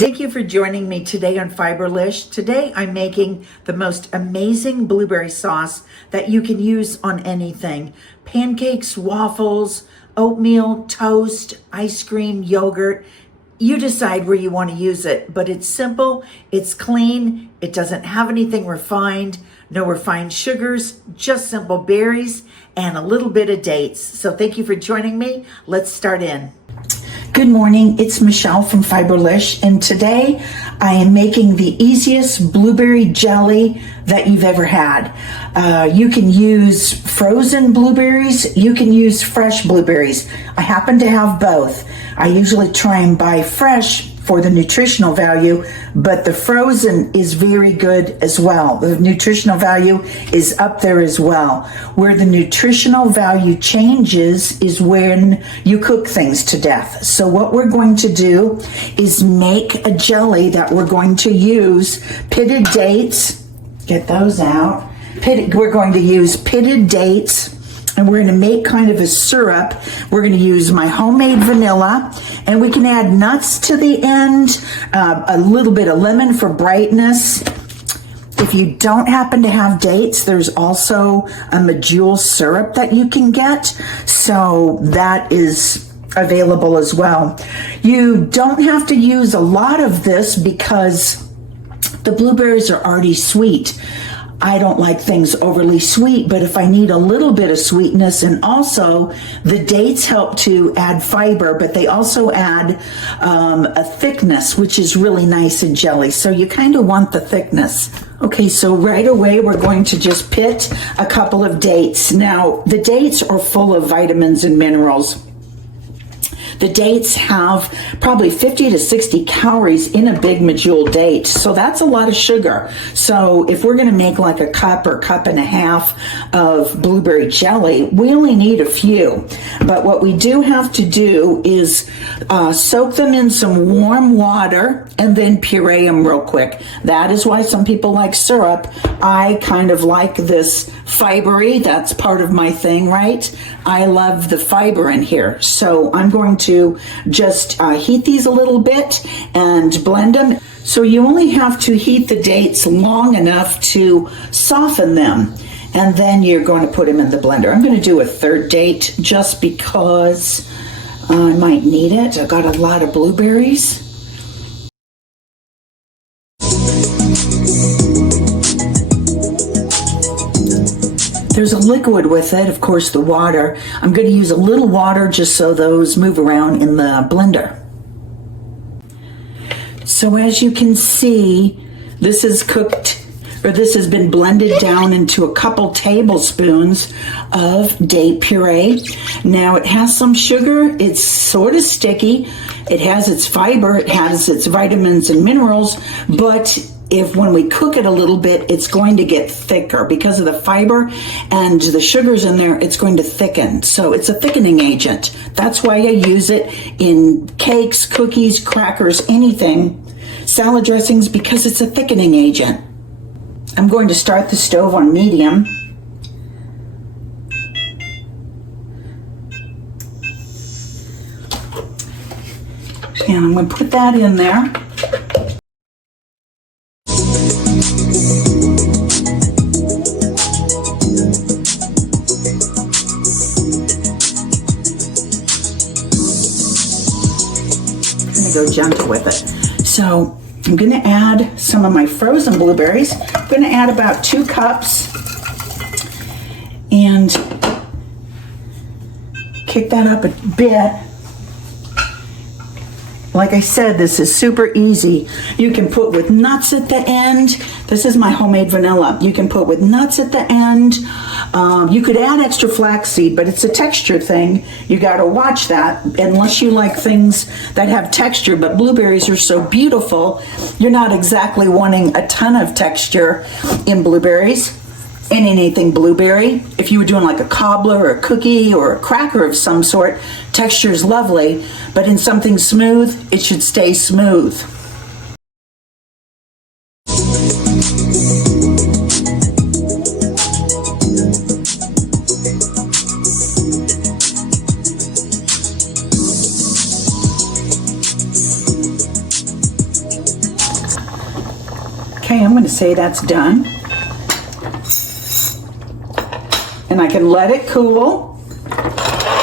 Thank you for joining me today on Fiberlish. Today I'm making the most amazing blueberry sauce that you can use on anything. Pancakes, waffles, oatmeal, toast, ice cream, yogurt. You decide where you want to use it, but it's simple, it's clean, it doesn't have anything refined, no refined sugars, just simple berries and a little bit of dates. So thank you for joining me. Let's start in. Good morning, it's Michelle from Fiberlish, and today I am making the easiest blueberry jelly that you've ever had. You can use frozen blueberries, you can use fresh blueberries. I happen to have both. I usually try and buy fresh for the nutritional value, but the frozen is very good as well. The nutritional value is up there as well. Where the nutritional value changes is when you cook things to death. So what we're going to do is make a jelly that we're going to use pitted dates. Get those out. We're going to use pitted dates. And we're going to make kind of a syrup. We're going to use my homemade vanilla, and we can add nuts to the end, a little bit of lemon for brightness. If you don't happen to have dates, there's also a medjool syrup that you can get. So that is available as well. You don't have to use a lot of this because the blueberries are already sweet. I don't like things overly sweet, but if I need a little bit of sweetness, and also the dates help to add fiber, but they also add a thickness, which is really nice in jelly. So you kind of want the thickness. Okay, so right away we're going to just pit a couple of dates. Now, the dates are full of vitamins and minerals. The dates have probably 50 to 60 calories in a big medjool date. So that's a lot of sugar. So if we're going to make like a cup or cup and a half of blueberry jelly, we only need a few. But what we do have to do is soak them in some warm water and then puree them real quick. That is why some people like syrup. I kind of like this fibery. That's part of my thing, right? I love the fiber in here. So I'm going to just heat these a little bit and blend them. So you only have to heat the dates long enough to soften them. And then you're going to put them in the blender. I'm going to do a third date just because I might need it. I've got a lot of blueberries. There's a liquid with it, of course, the water. I'm going to use a little water just so those move around in the blender. So as you can see, this is cooked, or this has been blended down into a couple tablespoons of date puree. Now it has some sugar, it's sort of sticky, it has its fiber, it has its vitamins and minerals, but when we cook it a little bit, it's going to get thicker because of the fiber and the sugars in there. It's going to thicken. So it's a thickening agent. That's why I use it in cakes, cookies, crackers, anything, salad dressings, because it's a thickening agent. I'm going to start the stove on medium. And I'm going to put that in there. Go gentle with it. So I'm going to add some of my frozen blueberries. I'm going to add about 2 cups and kick that up a bit. Like I said, this is super easy. You can put with nuts at the end. This is my homemade vanilla. You can put with nuts at the end. You could add extra flaxseed, but it's a texture thing. You got to watch that unless you like things that have texture, but blueberries are so beautiful. You're not exactly wanting a ton of texture in blueberries. in anything blueberry. If you were doing like a cobbler or a cookie or a cracker of some sort, texture is lovely, but in something smooth, it should stay smooth. Okay, I'm going to say that's done. And I can let it cool,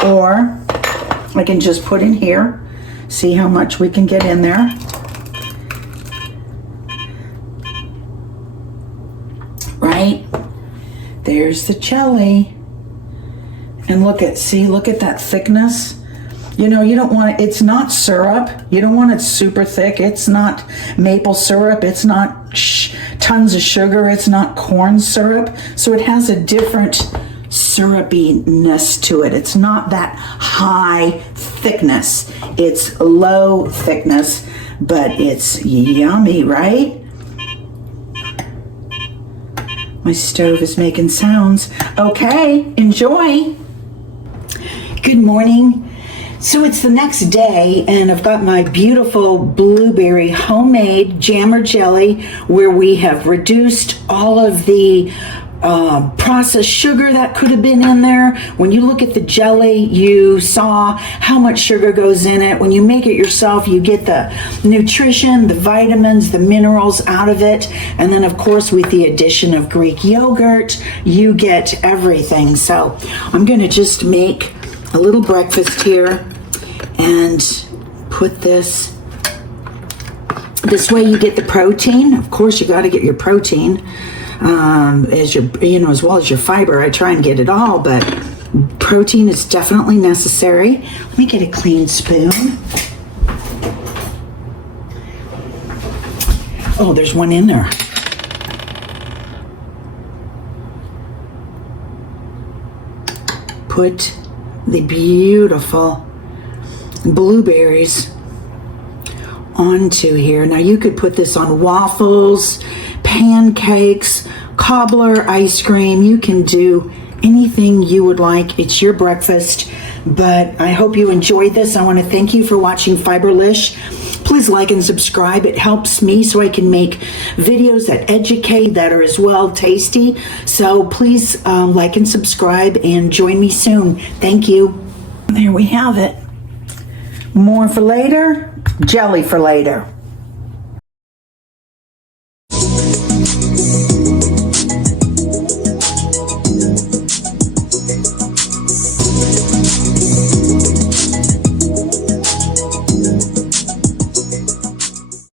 or I can just put in here. See how much we can get in there. Right? There's the jelly. And look at that thickness. You know, you don't want it, it's not syrup. You don't want it super thick. It's not maple syrup. It's not tons of sugar. It's not corn syrup. So it has a different syrupiness to it. It's not that high thickness. It's low thickness, but it's yummy, right? My stove is making sounds. Okay, enjoy. Good morning. So it's the next day, and I've got my beautiful blueberry homemade jammer jelly where we have reduced all of the processed sugar that could have been in there. When you look at the jelly, you saw how much sugar goes in it. When you make it yourself, you get the nutrition, the vitamins, the minerals out of it. And then, of course, with the addition of Greek yogurt, you get everything. So I'm going to just make a little breakfast here and put this way. You get the protein. Of course, you got to get your protein as well as your fiber. I try and get it all, but protein is definitely necessary. Let me get a clean spoon. Oh, there's one in there. Put the beautiful blueberries onto here. Now you could put this on waffles, pancakes, cobbler, ice cream. You can do anything you would like. It's your breakfast, but I hope you enjoyed this. I want to thank you for watching Fiberlish. Please like and subscribe. It helps me so I can make videos that educate, that are as well tasty. So please like and subscribe and join me soon. Thank you. There we have it. More for later, jelly for later.